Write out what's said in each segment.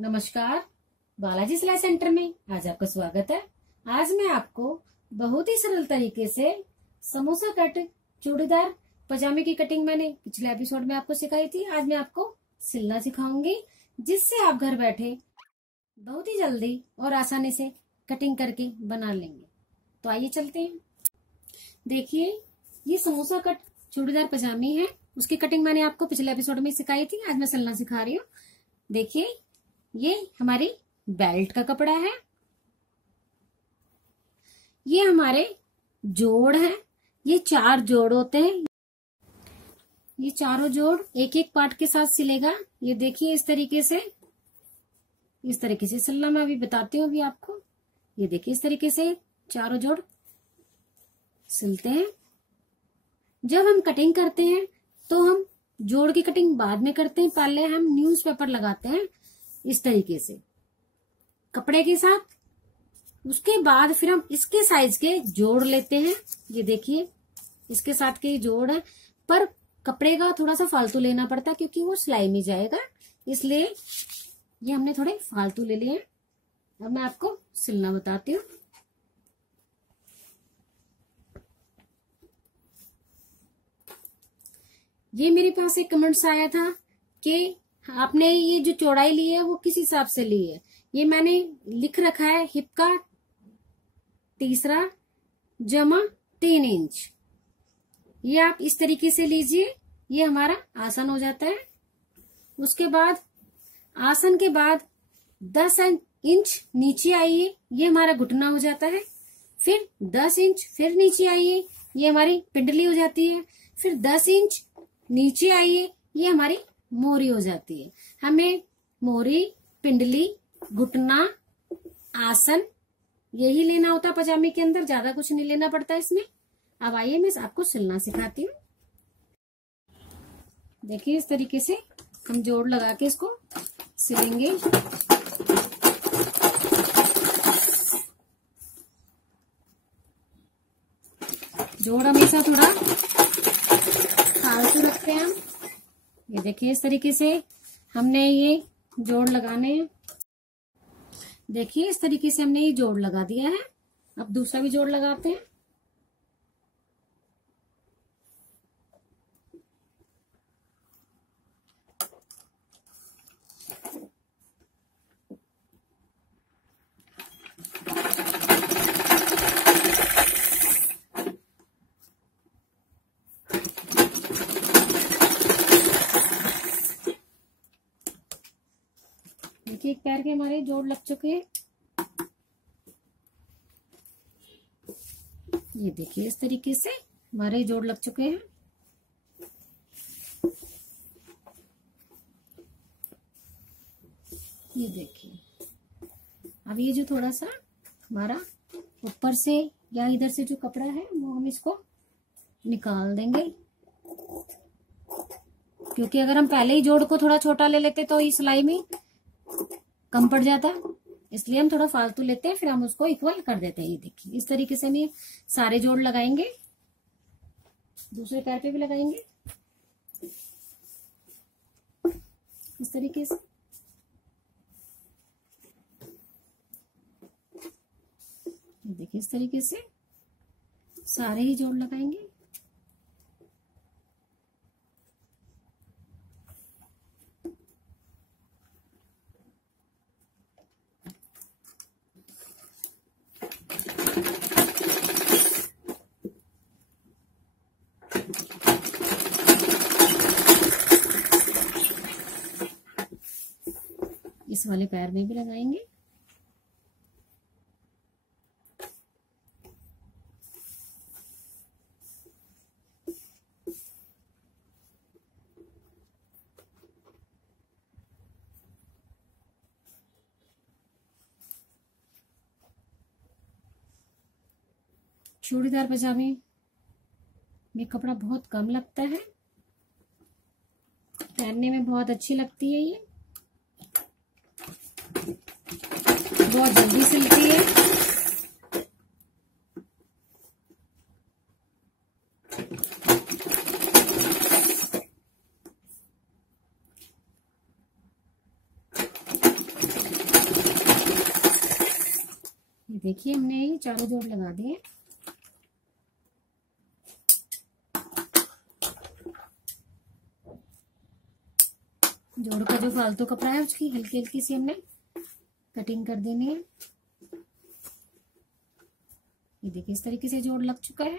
नमस्कार। बालाजी सिलाई सेंटर में आज आपका स्वागत है। आज मैं आपको बहुत ही सरल तरीके से समोसा कट चूड़ीदार पजामे की कटिंग मैंने पिछले एपिसोड में आपको सिखाई थी। आज मैं आपको सिलना सिखाऊंगी, जिससे आप घर बैठे बहुत ही जल्दी और आसानी से कटिंग करके बना लेंगे। तो आइए चलते हैं। देखिए, ये समोसा कट चूड़ीदार पजामी है। उसकी कटिंग मैंने आपको पिछले एपिसोड में सिखाई थी। आज मैं सिलना सिखा रही हूँ। देखिए, ये हमारी बेल्ट का कपड़ा है। ये हमारे जोड़ हैं। ये 4 जोड़ होते हैं। ये चारों जोड़ एक एक पार्ट के साथ सिलेगा। ये देखिए, इस तरीके से सिलना मैं अभी बताती हूँ अभी आपको। ये देखिए, इस तरीके से चारों जोड़ सिलते हैं। जब हम कटिंग करते हैं तो हम जोड़ की कटिंग बाद में करते हैं। पहले हम न्यूज़पेपर लगाते हैं इस तरीके से कपड़े के साथ। उसके बाद फिर हम इसके साइज के जोड़ लेते हैं। ये देखिए, इसके साथ के जोड़ है, पर कपड़े का थोड़ा सा फालतू लेना पड़ता है क्योंकि वो सिलाई में जाएगा, इसलिए ये हमने थोड़े फालतू ले लिए हैं। अब मैं आपको सिलना बताती हूँ। ये मेरे पास एक कमेंट्स आया था कि आपने ये जो चौड़ाई ली है वो किस हिसाब से ली है। ये मैंने लिख रखा है हिप का 3 इंच। ये आप इस तरीके से लीजिए, ये हमारा आसन हो जाता है। उसके बाद आसन के बाद 10 इंच नीचे आइए, ये हमारा घुटना हो जाता है। फिर 10 इंच फिर नीचे आइए, ये हमारी पिंडली हो जाती है। फिर 10 इंच नीचे आइए, ये हमारी मोरी हो जाती है। हमें मोरी, पिंडली, घुटना, आसन यही लेना होता है पजामे के अंदर, ज्यादा कुछ नहीं लेना पड़ता इसमें। अब आइए मैं आपको सिलना सिखाती हूँ। देखिए, इस तरीके से हम जोड़ लगा के इसको सिलेंगे। जोड़ हमेशा थोड़ा फालतू रखते हैं हम। ये देखिए, इस तरीके से हमने ये जोड़ लगाने हैं। देखिए, इस तरीके से हमने ये जोड़ लगा दिया है। अब दूसरा भी जोड़ लगाते हैं। देखिए, एक पैर के हमारे जोड़ लग चुके हैं। ये देखिए, इस तरीके से हमारे जोड़ लग चुके हैं। ये देखिए, अब ये जो थोड़ा सा हमारा ऊपर से या इधर से जो कपड़ा है वो हम इसको निकाल देंगे, क्योंकि अगर हम पहले ही जोड़ को थोड़ा छोटा ले लेते तो इस सिलाई में कम पड़ जाता, इसलिए हम थोड़ा फालतू लेते हैं, फिर हम उसको इक्वल कर देते हैं। ये देखिए, इस तरीके से हम ये सारे जोड़ लगाएंगे। दूसरे पैर पे भी लगाएंगे इस तरीके से। ये देखिए, इस तरीके से सारे ही जोड़ लगाएंगे। इस वाले पैर में भी लगाएंगे। चूड़ीदार पजामे में कपड़ा बहुत कम लगता है, पहनने में बहुत अच्छी लगती है। ये बहुत जल्दी सिलती है। देखिए हमने ये चारों जोड़ लगा दिए। जोड़ का जो फालतू कपड़ा है उसकी हल्की हल्की सी हमने कटिंग कर देनी है। ये देखिए इस तरीके से जोड़ लग चुका है।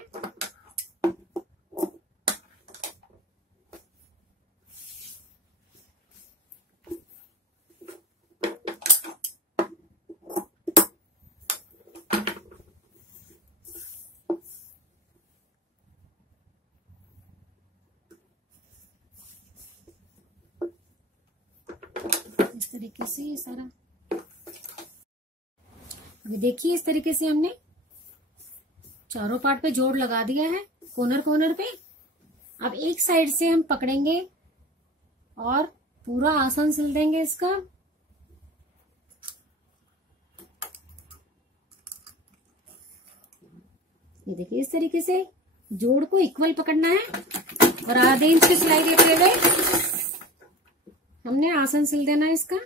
इस तरीके से ये सारा, अभी देखिए इस तरीके से हमने चारों पार्ट पे जोड़ लगा दिया है, कॉर्नर कॉर्नर पे। अब एक साइड से हम पकड़ेंगे और पूरा आसन सिल देंगे इसका। ये देखिए इस तरीके से जोड़ को इक्वल पकड़ना है और आधे इंच की सिलाई देते हुए हमने आसन सिल देना है इसका।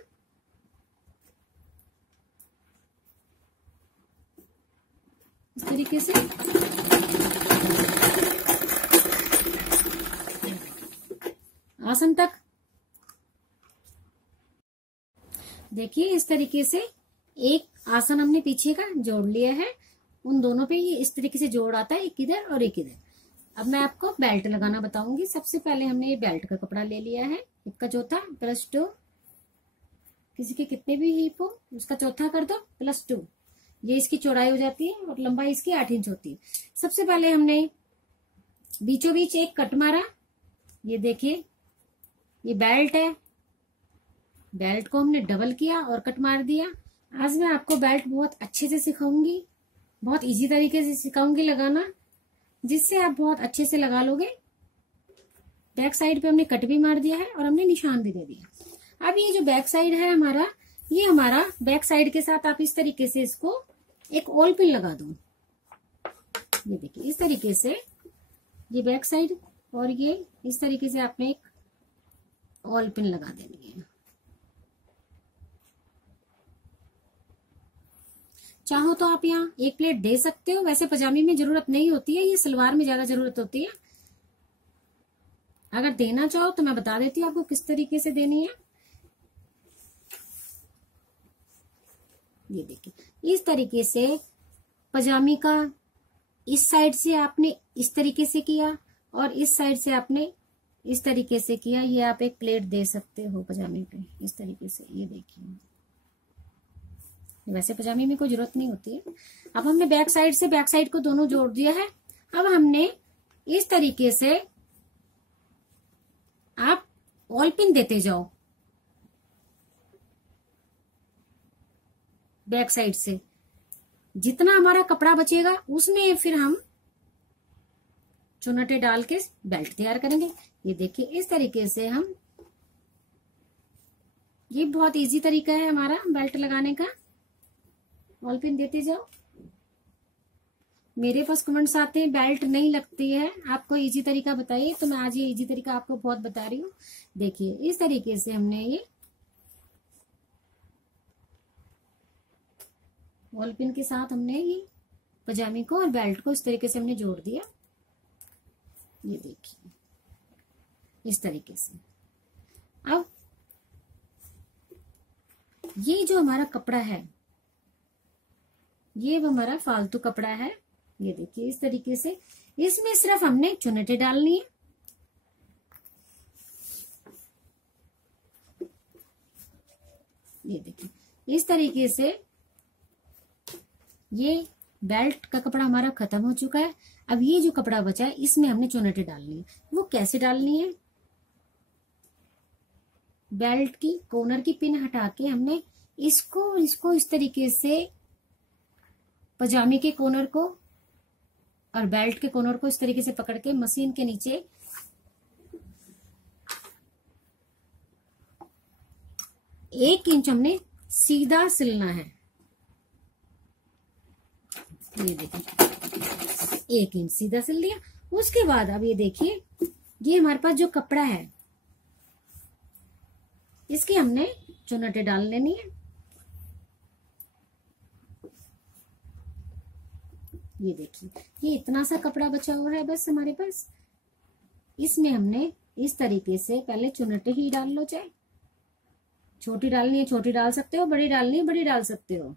इस तरीके से आसन तक। देखिए इस तरीके से एक आसन हमने पीछे का जोड़ लिया है, उन दोनों पे ये इस तरीके से जोड़ आता है, एक इधर और एक इधर। अब मैं आपको बेल्ट लगाना बताऊंगी। सबसे पहले हमने ये बेल्ट का कपड़ा ले लिया है, एक का चौथा प्लस 2, किसी के कितने भी हिप हो उसका चौथा कर दो प्लस 2, ये इसकी चौड़ाई हो जाती है और लंबाई इसकी 8 इंच होती है। सबसे पहले हमने बीचों बीच एक कट मारा। ये देखिए ये बेल्ट है, बेल्ट को हमने डबल किया और कट मार दिया। आज मैं आपको बेल्ट बहुत अच्छे से सिखाऊंगी, बहुत इजी तरीके से सिखाऊंगी लगाना, जिससे आप बहुत अच्छे से लगा लोगे। बैक साइड पे हमने कट भी मार दिया है और हमने निशान भी दे दिया। अब ये जो बैक साइड है हमारा, ये हमारा बैक साइड के साथ आप इस तरीके से इसको एक ऑल पिन लगा दो। ये देखिए इस तरीके से ये बैक साइड और ये इस तरीके से आपने एक ऑल पिन लगा देनी है। चाहो तो आप यहाँ एक प्लेट दे सकते हो, वैसे पजामी में जरूरत नहीं होती है, ये सलवार में ज्यादा जरूरत होती है। अगर देना चाहो तो मैं बता देती हूँ आपको किस तरीके से देनी है। ये देखिए इस तरीके से पजामी का इस साइड से आपने इस तरीके से किया और इस साइड से आपने इस तरीके से किया। ये आप एक प्लेट दे सकते हो पजामे पे इस तरीके से। ये देखिए वैसे पजामे में कोई जरूरत नहीं होती है। अब हमने बैक साइड को दोनों जोड़ दिया है। अब हमने इस तरीके से आप ऑल पिन देते जाओ बैक साइड से। जितना हमारा कपड़ा बचेगा उसमें फिर हम चुनटे डाल के बेल्ट तैयार करेंगे। ये देखिए इस तरीके से हम, ये बहुत इजी तरीका है हमारा बेल्ट लगाने का। ऑल पिन देते जाओ। मेरे पास कमेंट्स आते हैं बेल्ट नहीं लगती है, आपको इजी तरीका बताइए, तो मैं आज ये इजी तरीका आपको बहुत बता रही हूँ। देखिए इस तरीके से हमने ये ऑल पिन के साथ हमने ये पजामे को और बेल्ट को इस तरीके से हमने जोड़ दिया। ये देखिए इस तरीके से। अब ये जो हमारा कपड़ा है, ये हमारा फालतू कपड़ा है। ये देखिए इस तरीके से इसमें सिर्फ हमने चुनटे डालनी है। ये देखिए इस तरीके से ये बेल्ट का कपड़ा हमारा खत्म हो चुका है। अब ये जो कपड़ा बचा है इसमें हमने चुनटे डालनी है। वो कैसे डालनी है? बेल्ट की कॉर्नर की पिन हटा के हमने इसको इस तरीके से पजामे के कॉर्नर को और बेल्ट के कॉर्नर को इस तरीके से पकड़ के मशीन के नीचे एक इंच हमने सीधा सिलना है। ये देखिए 1 इंच सीधा सिल लिया। उसके बाद अब ये देखिए ये हमारे पास जो कपड़ा है इसकी हमने चुनटे डाल लेनी है। ये देखिए, ये इतना सा कपड़ा बचा हुआ है बस हमारे पास। इसमें हमने इस तरीके से पहले चुनटे ही डाल लो, चाहे छोटी डालनी है छोटी डाल सकते हो, बड़ी डालनी है बड़ी डाल सकते हो।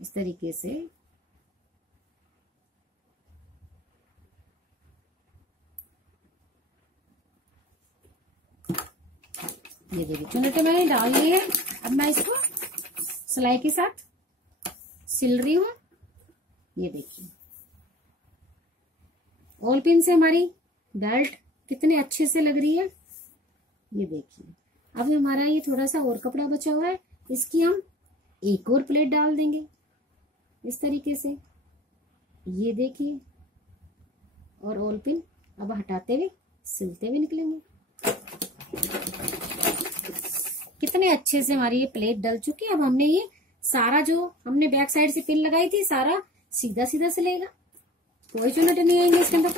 इस तरीके से ये देखिए चुनटे मैंने डाल लिए है। अब मैं इसको सिलाई के साथ सिल रही हूं। ये देखिए ऑल पिन से हमारी बेल्ट कितने अच्छे से लग रही है। ये देखिए अब हमारा ये थोड़ा सा और कपड़ा बचा हुआ है, इसकी हम एक और प्लेट डाल देंगे इस तरीके से। ये देखिए और ऑल पिन अब हटाते हुए सिलते हुए निकलेंगे। कितने अच्छे से हमारी ये प्लेट डल चुकी है। अब हमने ये सारा जो हमने बैक साइड से पिन लगाई थी सारा सीधा सीधा सिलेगा, कोई चुनटे नहीं आएंगे इसके अंदर।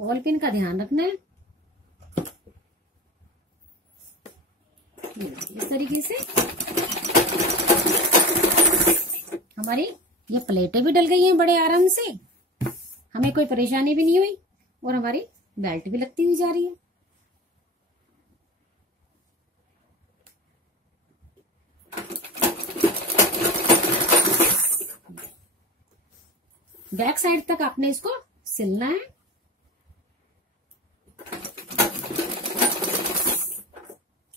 ऑल पिन का ध्यान रखना है। इस तरीके से हमारी ये प्लेटें भी डल गई हैं बड़े आराम से, हमें कोई परेशानी भी नहीं हुई और हमारी बेल्ट भी लगती हुई जा रही है। बैक साइड तक आपने इसको सिलना है।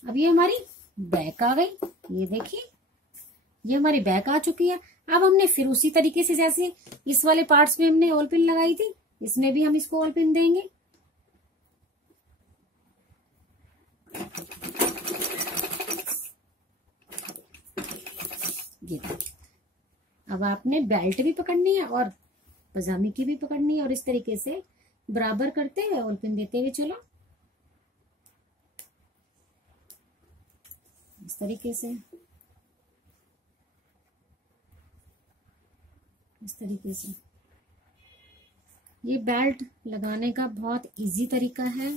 अब ये हमारी बैक आ गई। ये देखिए ये हमारी बैक आ चुकी है। अब हमने फिर उसी तरीके से जैसे इस वाले पार्ट्स में हमने ऑल पिन लगाई थी, इसमें भी हम इसको ऑल पिन देंगे। ये देखिए अब आपने बेल्ट भी पकड़नी है और पजामे की भी पकड़नी है और इस तरीके से बराबर करते हुए ऑल पिन देते हुए चलो। इस तरीके से इस तरीके से ये बेल्ट लगाने का बहुत इजी तरीका है,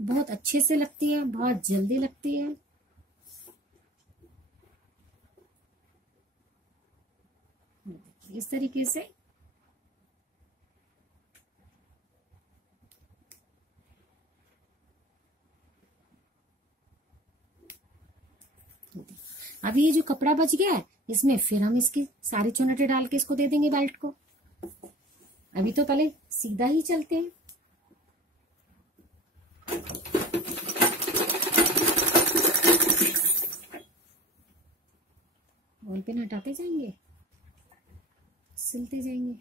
बहुत अच्छे से लगती है, बहुत जल्दी लगती है। इस तरीके से अभी ये जो कपड़ा बच गया है इसमें फिर हम इसकी सारी चुनटे डाल के इसको दे देंगे बेल्ट को। अभी तो पहले सीधा ही चलते हैं। ऑल पिन हटाते जाएंगे, सिलते जाएंगे।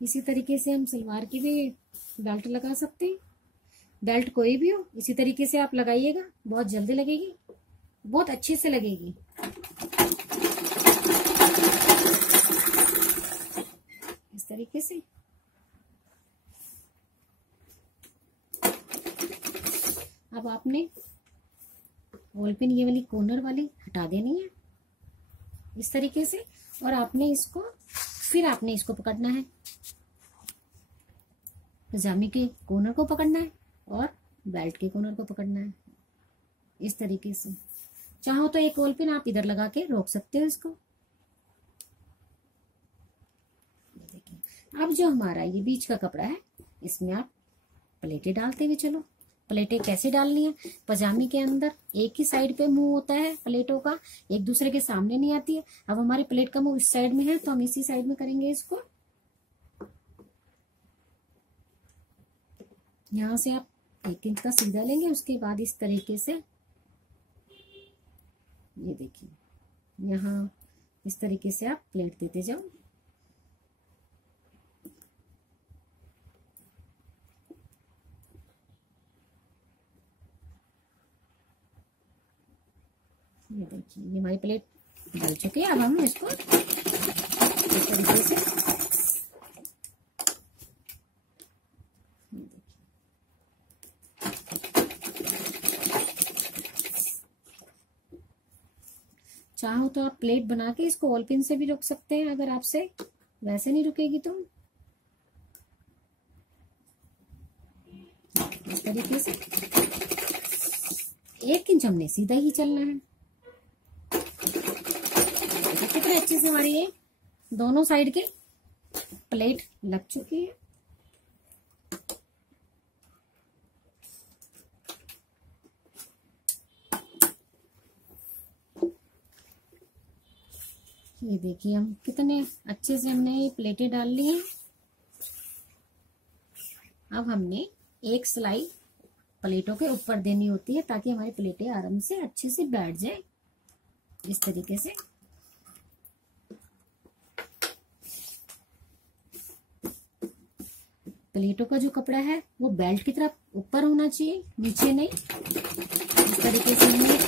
इसी तरीके से हम सलवार की भी बेल्ट लगा सकते हैं। बेल्ट कोई भी हो इसी तरीके से आप लगाइएगा, बहुत जल्दी लगेगी, बहुत अच्छे से लगेगी। इस तरीके से अब आपने ऑल पिन ये वाली कॉर्नर वाली हटा देनी है इस तरीके से, और आपने इसको फिर आपने इसको पकड़ना है, पजामे के कॉर्नर को पकड़ना है और बेल्ट के कॉर्नर को पकड़ना है इस तरीके से। चाहो तो एक ऑल पिन आप इधर लगा के रोक सकते हो इसको। देखिए अब जो हमारा ये बीच का कपड़ा है इसमें आप प्लेटें डालते हुए चलो। प्लेटें कैसे डालनी है, पजामे के अंदर एक ही साइड पे मुंह होता है प्लेटों का, एक दूसरे के सामने नहीं आती है। अब हमारी प्लेट का मुंह इस साइड में है तो हम इसी साइड में करेंगे इसको। यहां से आप 1 इंच का सीधा लेंगे, उसके बाद इस तरीके से ये देखिए यहाँ इस तरीके से आप प्लेट देते जाओ। ये देखिए ये हमारी प्लेट डल चुकी है। अब हम इसको इस तरीके से चाहो तो आप प्लेट बना के इसको ऑल पिन से भी रोक सकते हैं, अगर आपसे वैसे नहीं रुकेगी तो। इस तरीके से 1 इंच हमने सीधा ही चलना है। कितने अच्छे से हमारी ये दोनों साइड के प्लेट लग चुकी है। ये देखिए हम कितने अच्छे से हमने ये प्लेटें डाल ली हैं। अब हमने एक सिलाई प्लेटों के ऊपर देनी होती है ताकि हमारी प्लेटें आराम से अच्छे से बैठ जाए। इस तरीके से प्लेटों का जो कपड़ा है वो बेल्ट की तरफ ऊपर होना चाहिए, नीचे नहीं। इस तरीके से हमने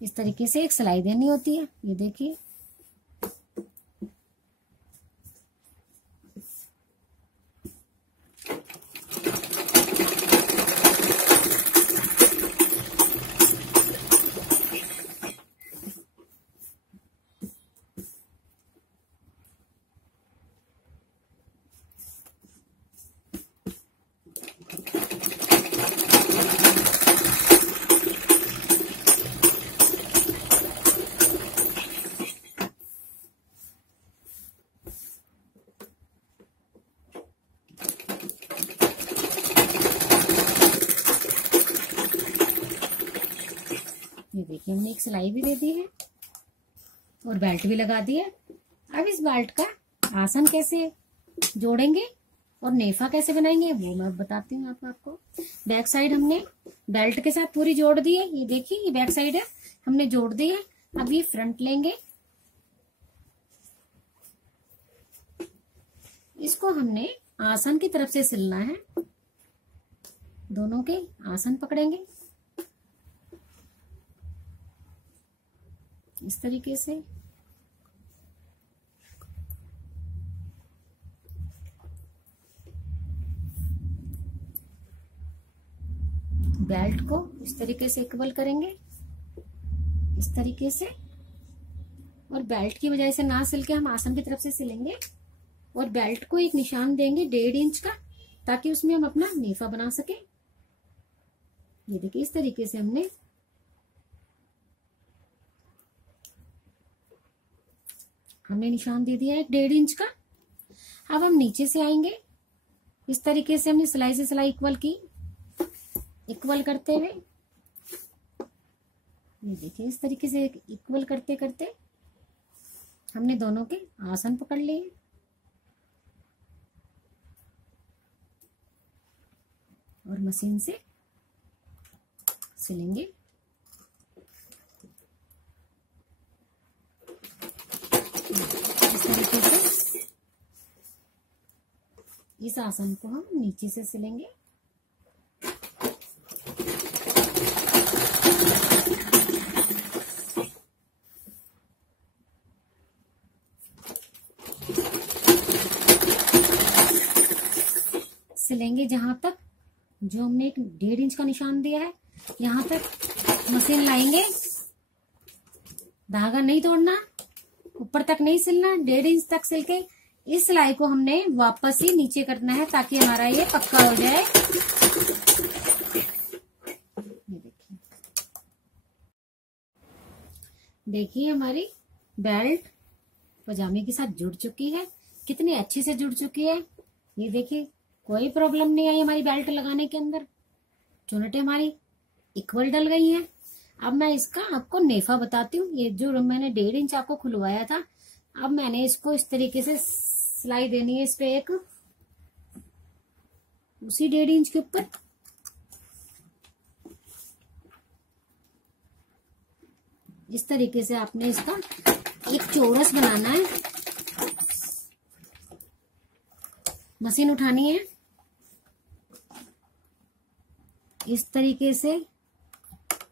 इस तरीके से एक सिलाई देनी होती है। ये देखिए हमने एक सिलाई भी दे दी है और बेल्ट भी लगा दी है। अब इस बेल्ट का आसन कैसे जोड़ेंगे और नेफा कैसे बनाएंगे वो मैं बताती हूँ आपको। बैक साइड हमने बेल्ट के साथ पूरी जोड़ दी है। ये देखिए ये बैक साइड है, हमने जोड़ दी है। अब ये फ्रंट लेंगे, इसको हमने आसन की तरफ से सिलना है। दोनों के आसन पकड़ेंगे इस तरीके से। बेल्ट को इस तरीके से इक्वल करेंगे इस तरीके से, और बेल्ट की वजह से ना सिल के हम आसन की तरफ से सिलेंगे और बेल्ट को एक निशान देंगे 1.5 इंच का, ताकि उसमें हम अपना नेफा बना सके। ये देखिए इस तरीके से हमने निशान दे दिया है 1.5 इंच का। अब हम नीचे से आएंगे, इस तरीके से हमने सिलाई से सिलाई इक्वल की, इक्वल करते हुए ये देखिए इस तरीके से इक्वल करते करते हमने दोनों के आसन पकड़ लिए और मशीन से सिलेंगे। इस तरीके से इस आसन को हम नीचे से सिलेंगे। सिलेंगे जहां तक जो हमने एक 1.5 इंच का निशान दिया है, यहां तक मशीन लाएंगे। धागा नहीं तोड़ना, ऊपर तक नहीं सिलना, 1.5 इंच तक सिल के इस सिलाई को हमने वापस ही नीचे करना है ताकि हमारा ये पक्का हो जाए। ये देखिए हमारी बेल्ट पजामे के साथ जुड़ चुकी है, कितनी अच्छे से जुड़ चुकी है। ये देखिए कोई प्रॉब्लम नहीं आई हमारी बेल्ट लगाने के अंदर, चुनटें हमारी इक्वल डल गई हैं। अब मैं इसका आपको नेफा बताती हूँ। ये जो मैंने 1.5 इंच आपको खुलवाया था, अब मैंने इसको इस तरीके से सिलाई देनी है इस पे एक, उसी 1.5 इंच के ऊपर इस तरीके से आपने इसका एक चौरस बनाना है। मशीन उठानी है इस तरीके से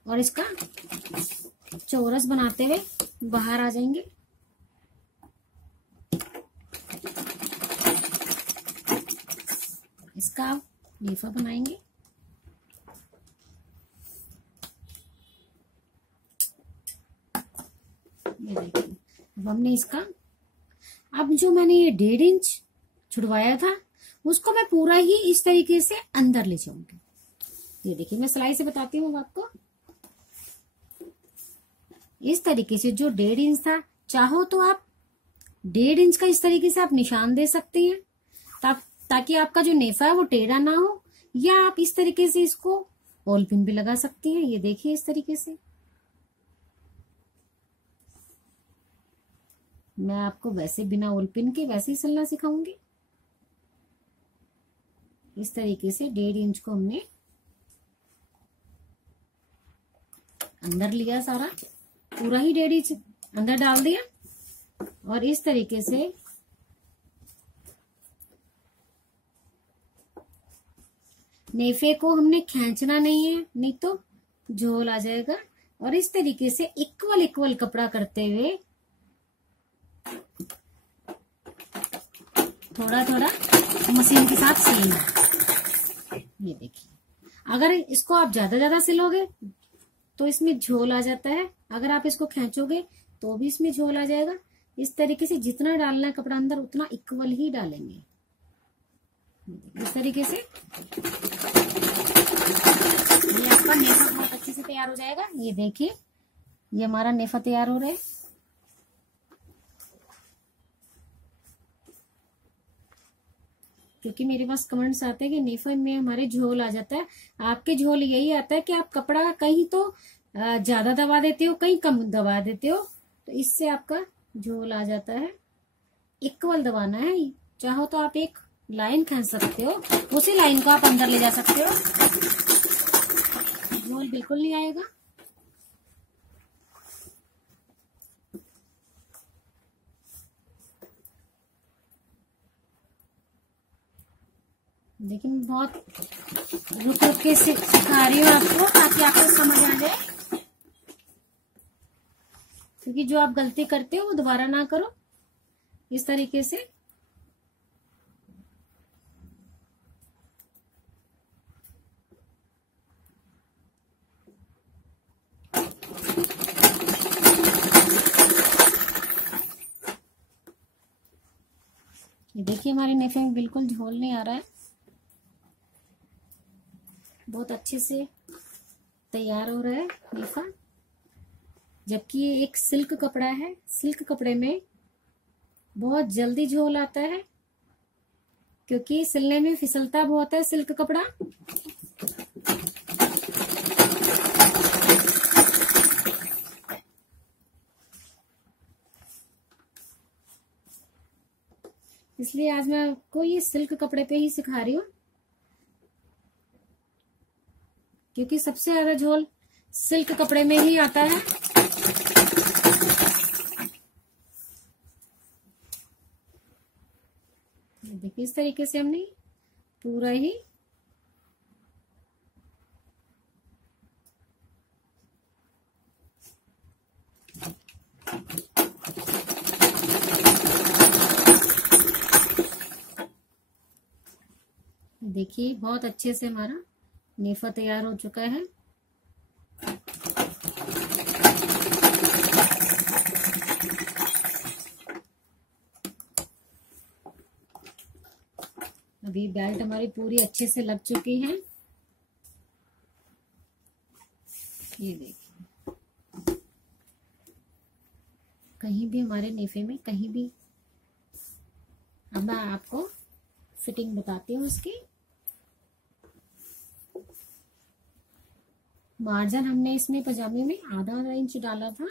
और इसका चौरस बनाते हुए बाहर आ जाएंगे। इसका नेफा बनाएंगे हमने इसका, अब जो मैंने ये 1.5 इंच छुड़वाया था उसको मैं पूरा ही इस तरीके से अंदर ले जाऊंगी। ये देखिए, मैं सिलाई से बताती हूँ आपको। इस तरीके से जो 1.5 इंच था, चाहो तो आप 1.5 इंच का इस तरीके से आप निशान दे सकते हैं, ताकि आपका जो नेफा है वो टेढ़ा ना हो, या आप इस तरीके से इसको बॉल पिन भी लगा सकती हैं। ये देखिए, इस तरीके से मैं आपको वैसे बिना ओल पिन के वैसे ही सिलना सिखाऊंगी। इस तरीके से 1.5 इंच को हमने अंदर लिया, सारा पूरा ही 1.5 इंच अंदर डाल दिया, और इस तरीके से नेफे को हमने खींचना नहीं है, नहीं तो झोल आ जाएगा। और इस तरीके से इक्वल कपड़ा करते हुए थोड़ा थोड़ा मशीन के साथ सिलना। ये देखिए, अगर इसको आप ज्यादा सिलोगे तो इसमें झोल आ जाता है, अगर आप इसको खींचोगे तो भी इसमें झोल आ जाएगा। इस तरीके से जितना डालना है कपड़ा अंदर उतना इक्वल ही डालेंगे। इस तरीके से ये आपका नेफा बहुत अच्छे से तैयार हो जाएगा। ये देखिए, ये हमारा नेफा तैयार हो रहा है। क्योंकि मेरे पास कमेंट्स आते हैं कि नेफा में हमारे झोल आ जाता है। आपके झोल यही आता है कि आप कपड़ा कहीं तो ज्यादा दबा देते हो, कहीं कम दबा देते हो, तो इससे आपका झोल आ जाता है। इक्वल दबाना है। चाहो तो आप एक लाइन खींच सकते हो, उसी लाइन को आप अंदर ले जा सकते हो, झोल बिल्कुल नहीं आएगा। देखिए, मैं बहुत रुक रुक के सिखा रही हूँ आपको, ताकि आपको समझ आ जाए। क्योंकि जो आप गलती करते हो वो दोबारा ना करो। इस तरीके से ये देखिए, हमारे नेफे में बिल्कुल झोल नहीं आ रहा है, बहुत अच्छे से तैयार हो रहा है नेफा। जबकि ये एक सिल्क कपड़ा है, सिल्क कपड़े में बहुत जल्दी झोल आता है, क्योंकि सिलने में फिसलता बहुत है सिल्क कपड़ा। इसलिए आज मैं आपको ये सिल्क कपड़े पे ही सिखा रही हूँ, क्योंकि सबसे ज्यादा झोल सिल्क कपड़े में ही आता है। देखिए, इस तरीके से हमने पूरा ही देखिए, बहुत अच्छे से हमारा नेफा तैयार हो चुका है। अभी बेल्ट हमारी पूरी अच्छे से लग चुकी है। ये देखिए, कहीं भी हमारे नेफे में कहीं भी, अब मैं आपको फिटिंग बताती हूँ इसकी। मार्जिन हमने इसमें पजामे में आधा इंच डाला था।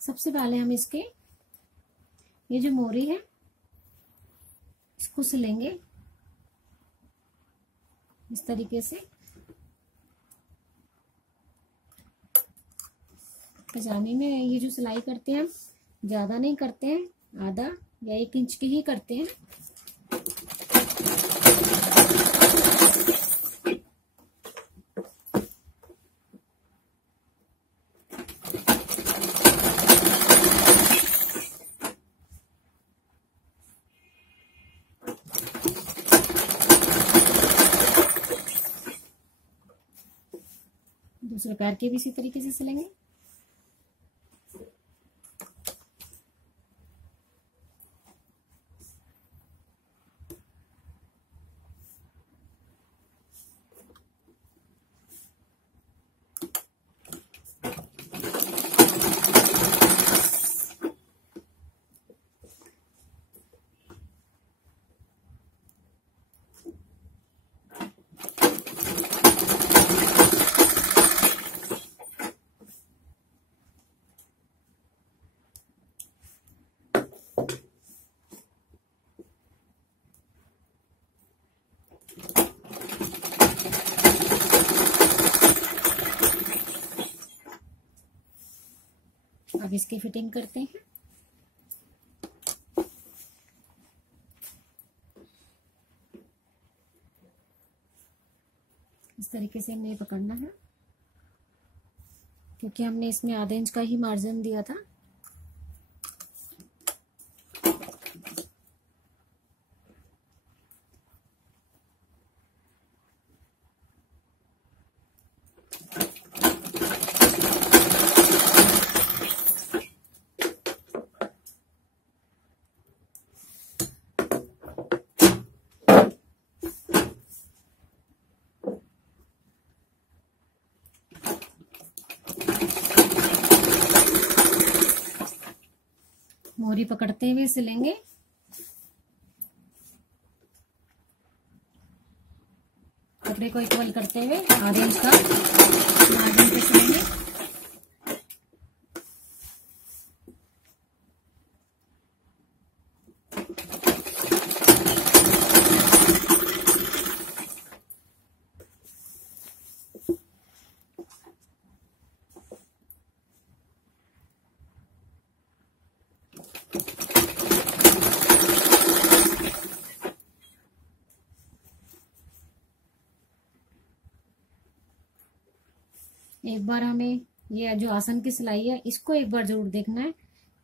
सबसे पहले हम इसके ये जो मोरी है इसको सिलेंगे इस तरीके से। पजामे में ये जो सिलाई करते हैं हम ज्यादा नहीं करते हैं, आधा या 1 इंच की ही करते हैं। दूसरे पैर के भी इसी तरीके से सिलेंगे। अब इसकी फिटिंग करते हैं। इस तरीके से हमें पकड़ना है, क्योंकि हमने इसमें आधे इंच का ही मार्जिन दिया था। मोरी पकड़ते हुए सिलेंगे। कपड़े को इक्वल करते हुए आधे इंच का मार्जिन पे सिलेंगे। एक बार हमें ये जो आसन की सिलाई है इसको एक बार जरूर देखना है,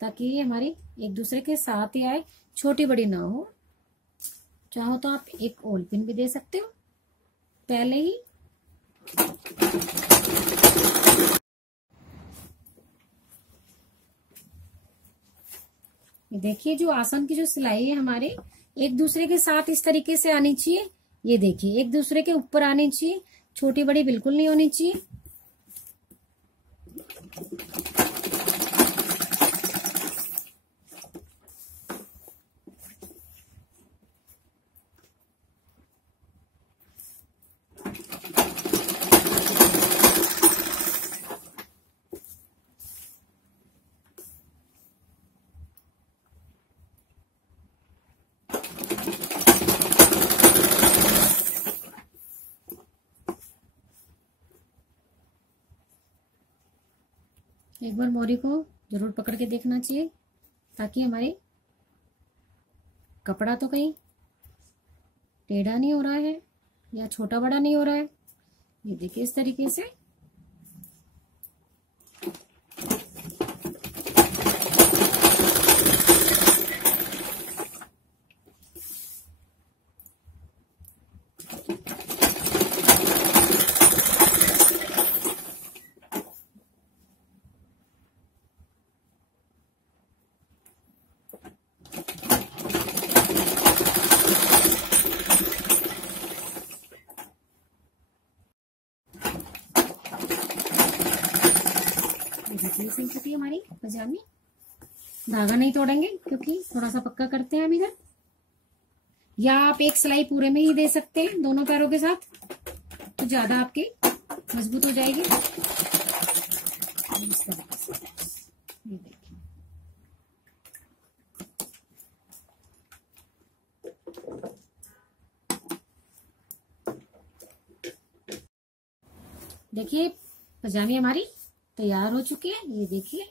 ताकि ये हमारी एक दूसरे के साथ ही आए, छोटी बड़ी ना हो। चाहो तो आप एक ओल पिन भी दे सकते हो पहले ही। देखिए जो आसन की जो सिलाई है हमारे एक दूसरे के साथ इस तरीके से आनी चाहिए। ये देखिए एक दूसरे के ऊपर आनी चाहिए, छोटी बड़ी बिल्कुल नहीं होनी चाहिए। एक बार मोरी को जरूर पकड़ के देखना चाहिए, ताकि हमारी कपड़ा तो कहीं टेढ़ा नहीं हो रहा है या छोटा बड़ा नहीं हो रहा है। ये देखिए इस तरीके से। सिल चुकी है हमारी पजामी। धागा नहीं तोड़ेंगे क्योंकि थोड़ा सा पक्का करते हैं हम इधर। या आप एक सिलाई पूरे में ही दे सकते हैं दोनों पैरों के साथ, तो ज्यादा आपकी मजबूत हो जाएगी। इस तरीके से ये देखिए। देखिए पजामी हमारी तैयार हो चुकी है। ये देखिए